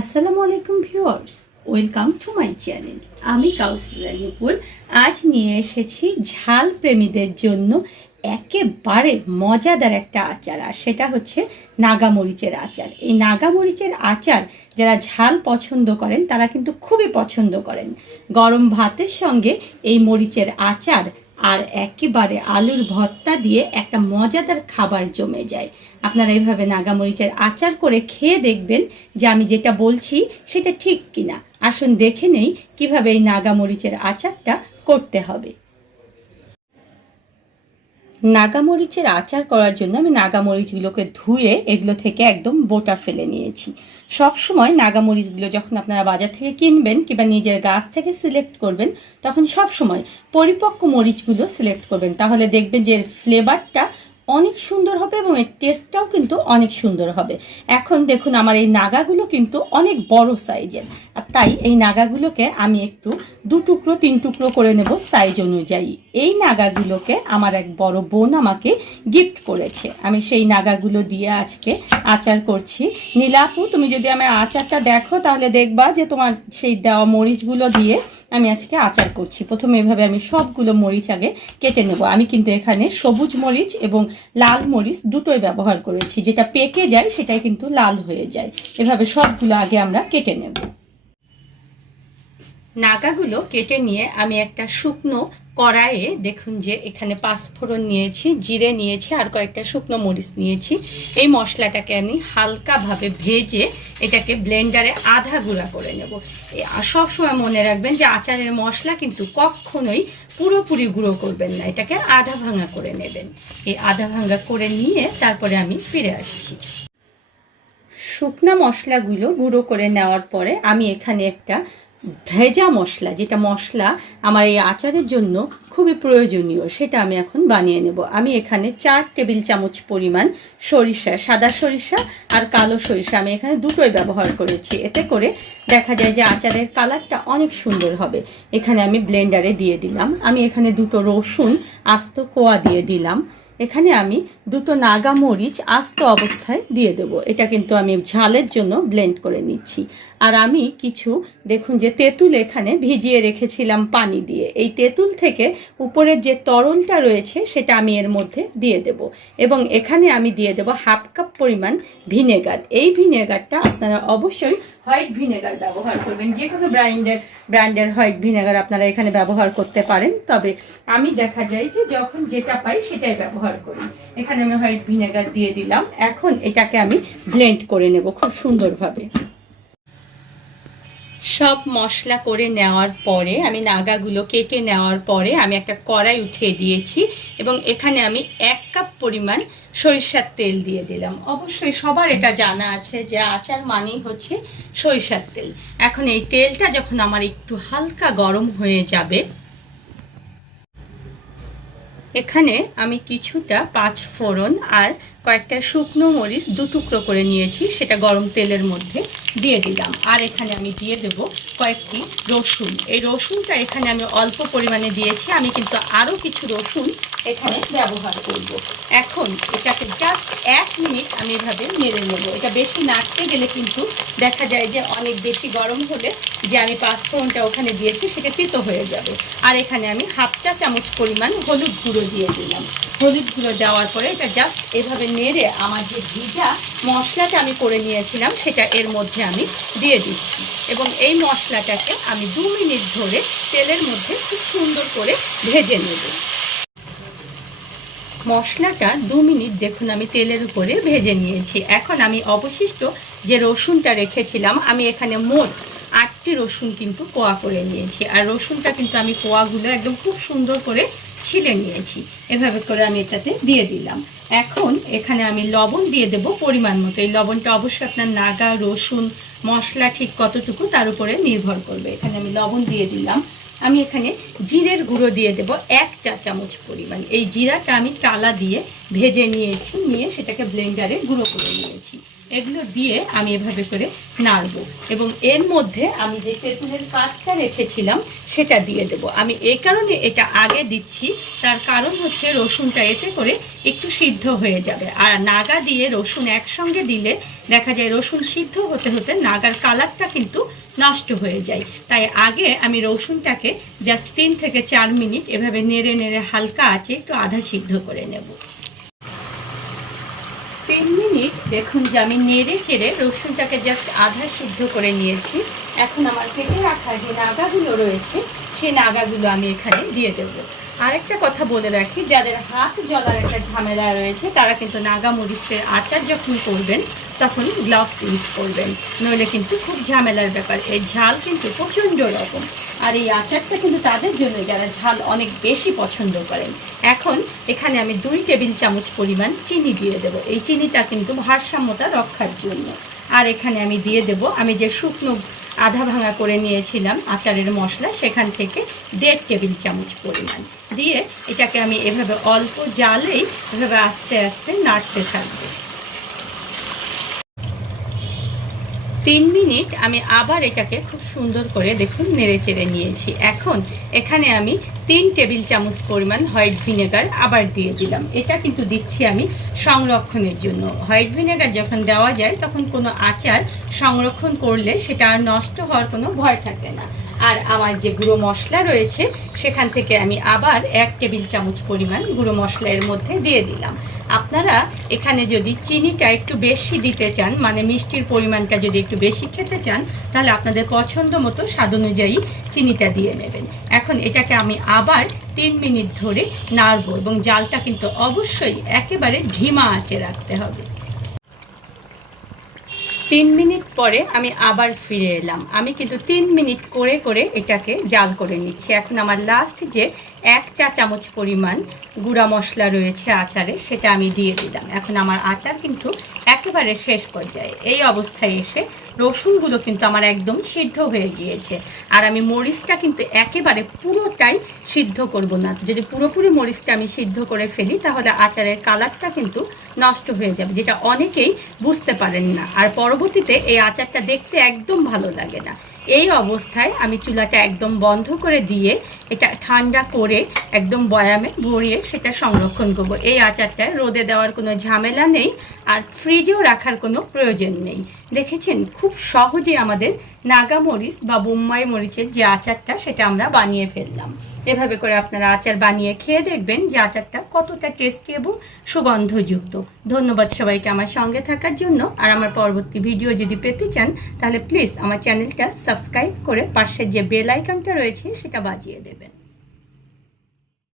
আসসালামু আলাইকুম viewers, welcome to my channel. আমি কাউসিলা নুপুর। আজ নিয়ে এসেছি ঝাল প্রেমীদের জন্য একেবারে মজাদার একটা আচার, আর সেটা হচ্ছে নাগামরিচের আচার। এই নাগামরিচের আচার যারা ঝাল পছন্দ করেন, তারা কিন্তু খুবই পছন্দ করেন। গরম ভাতের সঙ্গে এই মরিচের আচার আর একেবারে আলুর ভর্তা দিয়ে একটা মজাদার খাবার জমে যায়। আপনারা এইভাবে নাগামরিচের আচার করে খেয়ে দেখবেন যে আমি যেটা বলছি সেটা ঠিক কিনা। আসুন দেখে নেই কীভাবে এই নাগামরিচের আচারটা করতে হবে। নাগামরিচের আচার করার জন্য আমি নাগামরিচগুলোকে ধুয়ে এগুলো থেকে একদম বোটা ফেলে নিয়েছি। সব সময় নাগামরিচগুলো যখন আপনারা বাজার থেকে কিনবেন কিংবা নিজের গাছ থেকে সিলেক্ট করবেন, তখন সব সময় পরিপক্ক মরিচগুলো সিলেক্ট করবেন। তাহলে দেখবেন যে ফ্লেভারটা অনেক সুন্দর হবে এবং এর টেস্টটাও কিন্তু অনেক সুন্দর হবে। এখন দেখুন আমার এই নাগাগুলো কিন্তু অনেক বড় সাইজের আর তাই এই নাগাগুলোকে আমি একটু দু টুকরো, তিন টুকরো করে নেব সাইজ অনুযায়ী। এই নাগাগুলোকে আমার এক বড় বোন আমাকে গিফট করেছে। আমি সেই নাগাগুলো দিয়ে আজকে আচার করছি। নীলাপু, তুমি যদি আমার আচারটা দেখো তাহলে দেখবা যে তোমার সেই দেওয়া মরিচগুলো দিয়ে আমি আজকে আচার করছি। প্রথমে এভাবে আমি সবগুলো মরিচ আগে কেটে নেব। আমি কিন্তু এখানে সবুজ মরিচ এবং লাল মরিচ দুটোই ব্যবহার করেছি। যেটা পেকে যায়, সেটাই কিন্তু লাল হয়ে যায়। এভাবে সবগুলো আগে আমরা কেটে নেব। নাগাগুলো কেটে নিয়ে আমি একটা শুকনো কড়াইয়ে দেখুন যে এখানে পাঁচফোড়ন নিয়েছি, জিরে নিয়েছি আর কয়েকটা শুকনো মরিচ নিয়েছি। এই মশলাটাকে আমি হালকাভাবে ভেজে এটাকে ব্লেন্ডারে আধা গুঁড়া করে নেব। সব সময় মনে রাখবেন যে আচারের মশলা কিন্তু কখনোই পুরোপুরি গুঁড়ো করবেন না, এটাকে আধা ভাঙা করে নেবেন। এই আধা ভাঙা করে নিয়ে তারপরে আমি ফিরে আসছি। শুকনা মশলাগুলো গুঁড়ো করে নেওয়ার পরে আমি এখানে একটা ভেজা মশলা, যেটা মশলা আমার এই আচারের জন্য খুবই প্রয়োজনীয়, সেটা আমি এখন বানিয়ে নেব। আমি এখানে চার টেবিল চামচ পরিমাণ সরিষা, সাদা সরিষা আর কালো সরিষা আমি এখানে দুটোই ব্যবহার করেছি। এতে করে দেখা যায় যে আচারের কালারটা অনেক সুন্দর হবে। এখানে আমি ব্লেন্ডারে দিয়ে দিলাম। আমি এখানে দুটো রসুন আস্ত কোয়া দিয়ে দিলাম। এখানে আমি দুটো নাগা মরিচ আস্ত অবস্থায় দিয়ে দেব। এটা কিন্তু আমি ঝালের জন্য ব্লেন্ড করে নিচ্ছি। আর আমি কিছু, দেখুন যে তেঁতুল এখানে ভিজিয়ে রেখেছিলাম পানি দিয়ে। এই তেঁতুল থেকে উপরের যে তরলটা রয়েছে, সেটা আমি এর মধ্যে দিয়ে দেব। এবং এখানে আমি দিয়ে দেব হাফ কাপ পরিমাণ ভিনেগার। এই ভিনেগারটা আপনারা অবশ্যই হোয়াইট ভিনেগার ব্যবহার করবেন। যে কোনো ব্র্যান্ডের ব্র্যান্ডের হোয়াইট ভিনেগার আপনারা এখানে ব্যবহার করতে পারেন। তবে আমি দেখা যায় যে যখন যেটা পাই সেটাই ব্যবহার করি। এখানে আমি হোয়াইট ভিনেগার দিয়ে দিলাম। এখন এটাকে আমি ব্লেন্ড করে নেব খুব সুন্দরভাবে। সব মশলা করে নেওয়ার পরে, আমি নাগাগুলো কেটে নেওয়ার পরে আমি একটা কড়াই উঠিয়ে দিয়েছি এবং এখানে আমি এক কাপ পরিমাণ সরিষার তেল দিয়ে দিলাম। অবশ্যই সবার এটা জানা আছে যে আচার মানেই হচ্ছে সরিষার তেল। এখন এই তেলটা যখন আমার একটু হালকা গরম হয়ে যাবে এখানে আমি কিছুটা পাঁচ ফোড়ন আর কয়েকটা শুকনো মরিচ দু টুকরো করে নিয়েছি, সেটা গরম তেলের মধ্যে দিয়ে দিলাম। আর এখানে আমি দিয়ে দেব কয়েকটি রসুন। এই রসুনটা এখানে আমি অল্প পরিমাণে দিয়েছি, আমি কিন্তু আরও কিছু রসুন এখানে ব্যবহার করব। এখন এটাকে জাস্ট এক মিনিট আমি এভাবে নেড়ে নেব। এটা বেশি নাড়তে গেলে কিন্তু দেখা যায় যে অনেক বেশি গরম হলে যে আমি পাঁচফোড়নটা ওখানে দিয়েছি, সেটা তিতো হয়ে যাবে। আর এখানে আমি হাফ চা চামচ পরিমাণ হলুদ গুঁড়ো দিয়ে দিলাম। হলুদ গুঁড়ো দেওয়ার পরে এটা জাস্ট এভাবে নেড়ে আমার যে ভিজা মশলাটা আমি করে নিয়েছিলাম, সেটা এর মধ্যে আমি দিয়ে দিচ্ছি। এবং এই মশলাটাকে আমি দু মিনিট ধরে তেলের মধ্যে খুব সুন্দর করে ভেজে নেব। মশলাটা দু মিনিট দেখুন, আমি তেলের উপরে ভেজে নিয়েছি। এখন আমি অবশিষ্ট যে রসুনটা রেখেছিলাম, আমি এখানে মোট আটটি রসুন কিন্তু কোয়া করে নিয়েছি। আর রসুনটা কিন্তু আমি কোয়াগুলো একদম খুব সুন্দর করে ছিলে নিয়েছি। এভাবে করে আমি এটাতে দিয়ে দিলাম। এখন এখানে আমি লবণ দিয়ে দেব পরিমাণ মতো। এই লবণটা অবশ্যই আপনার নাগা, রসুন, মশলা ঠিক কতটুকু তার উপরে নির্ভর করবে। এখানে আমি লবণ দিয়ে দিলাম। আমি এখানে জিরের গুঁড়ো দিয়ে দেব এক চা চামচ পরিমাণ। এই জিরাটা আমি টালা দিয়ে ভেজে নিয়েছি, নিয়ে সেটাকে ব্লেন্ডারে গুঁড়ো করে নিয়েছি। এগুলো দিয়ে আমি এভাবে করে নাড়বো। এবং এর মধ্যে আমি যে তেঁতুলের পাতটা রেখেছিলাম, সেটা দিয়ে দেব। আমি এই কারণে এটা আগে দিচ্ছি, তার কারণ হচ্ছে রসুনটা এতে করে একটু সিদ্ধ হয়ে যাবে। আর নাগা দিয়ে রসুন একসঙ্গে দিলে দেখা যায় রসুন সিদ্ধ হতে হতে নাগার কালারটা কিন্তু নষ্ট হয়ে যায়। তাই আগে আমি রসুনটাকে জাস্ট তিন থেকে চার মিনিট এভাবে নেড়ে নেড়ে হালকা আছে একটু আধা সিদ্ধ করে নেব। তিন মিনিট দেখুন যে আমি নেড়ে চেড়ে রসুনটাকে জাস্ট আধা সিদ্ধ করে নিয়েছি। এখন আমার কেটে রাখা যে নাগাগুলো রয়েছে, সেই নাগাগুলো আমি এখানে দিয়ে দেবো। আরেকটা কথা বলে রাখি, যাদের হাত জ্বলার একটা ঝামেলা রয়েছে, তারা কিন্তু নাগা মরিচের আচার যখন করবেন, তখন গ্লাভস ইউজ করবেন। নইলে কিন্তু খুব ঝামেলার ব্যাপার। এই ঝাল কিন্তু প্রচণ্ড রকম। আর এই আচারটা কিন্তু তাদের জন্য যারা ঝাল অনেক বেশি পছন্দ করেন এখন এখানে আমি দুই টেবিল চামচ পরিমাণ চিনি দিয়ে দেবো। এই চিনিটা কিন্তু ভারসাম্যতা রক্ষার জন্য। আর এখানে আমি দিয়ে দেব, আমি যে শুকনো আধা ভাঙা করে নিয়েছিলাম আচারের মশলা, সেখান থেকে দেড় টেবিল চামচ পরিমাণ। দিয়ে এটাকে আমি এভাবে অল্প জালেই এভাবে আস্তে আস্তে নাড়তে থাকব। তিন মিনিট আমি আবার এটাকে খুব সুন্দর করে দেখুন, নেড়ে চেড়ে নিয়েছি। এখন এখানে আমি তিন টেবিল চামচ পরিমাণ হোয়াইট ভিনেগার আবার দিয়ে দিলাম। এটা কিন্তু দিচ্ছি আমি সংরক্ষণের জন্য। হোয়াইট ভিনেগার যখন দেওয়া যায়, তখন কোনো আচার সংরক্ষণ করলে সেটা আর নষ্ট হওয়ার কোনো ভয় থাকে না। আর আমার যে গুঁড়ো মশলা রয়েছে, সেখান থেকে আমি আবার এক টেবিল চামচ পরিমাণ গুঁড়ো মশলা এর মধ্যে দিয়ে দিলাম। আপনারা এখানে যদি চিনিটা একটু বেশি দিতে চান মানে মিষ্টির পরিমাণটা যদি একটু বেশি খেতে চান, তাহলে আপনাদের পছন্দ মতো স্বাদ অনুযায়ী চিনিটা দিয়ে নেবেন। এখন এটাকে আমি আবার তিন মিনিট ধরে নাড়বো এবং জালটা কিন্তু অবশ্যই একেবারে ধিমা আঁচে রাখতে হবে। তিন মিনিট পরে আমি আবার ফিরে এলাম। আমি কিন্তু তিন মিনিট করে করে এটাকে জাল করে নিচ্ছি। এখন আমার লাস্ট যে এক চা চামচ পরিমাণ গুঁড়া মশলা রয়েছে আচারে, সেটা আমি দিয়ে দিলাম। এখন আমার আচার কিন্তু একেবারে শেষ পর্যায়ে। এই অবস্থায় এসে রসুনগুলো কিন্তু আমার একদম সিদ্ধ হয়ে গিয়েছে। আর আমি মরিচটা কিন্তু একেবারে পুরোটাই সিদ্ধ করব না। যদি পুরোপুরি মরিচটা আমি সিদ্ধ করে ফেলি, তাহলে আচারের কালারটা কিন্তু নষ্ট হয়ে যাবে, যেটা অনেকেই বুঝতে পারেন না। আর পরবর্তীতে এই আচারটা দেখতে একদম ভালো লাগে না। এই অবস্থায় আমি চুলাটা একদম বন্ধ করে দিয়ে এটা ঠান্ডা করে একদম বয়ামে ভরিয়ে সেটা সংরক্ষণ করব। এই আচারটা রোদে দেওয়ার কোনো ঝামেলা নেই আর ফ্রিজেও রাখার কোনো প্রয়োজন নেই। দেখেছেন? খুব সহজে আমাদের নাগা মরিচ বা বোম্বাই মরিচের যে আচারটা সেটা আমরা বানিয়ে ফেললাম। এভাবে করে আপনারা আচার বানিয়ে খেয়ে দেখবেন যে আচারটা কতটা টেস্টি এবং সুগন্ধযুক্ত। ধন্যবাদ সবাইকে আমার সঙ্গে থাকার জন্য। আর আমার পরবর্তী ভিডিও যদি পেতে চান, তাহলে প্লিজ আমার চ্যানেলটা সাবস্ক্রাইব করে পাশের যে বেল আইকনটা রয়েছে, সেটা বাজিয়ে দেবেন।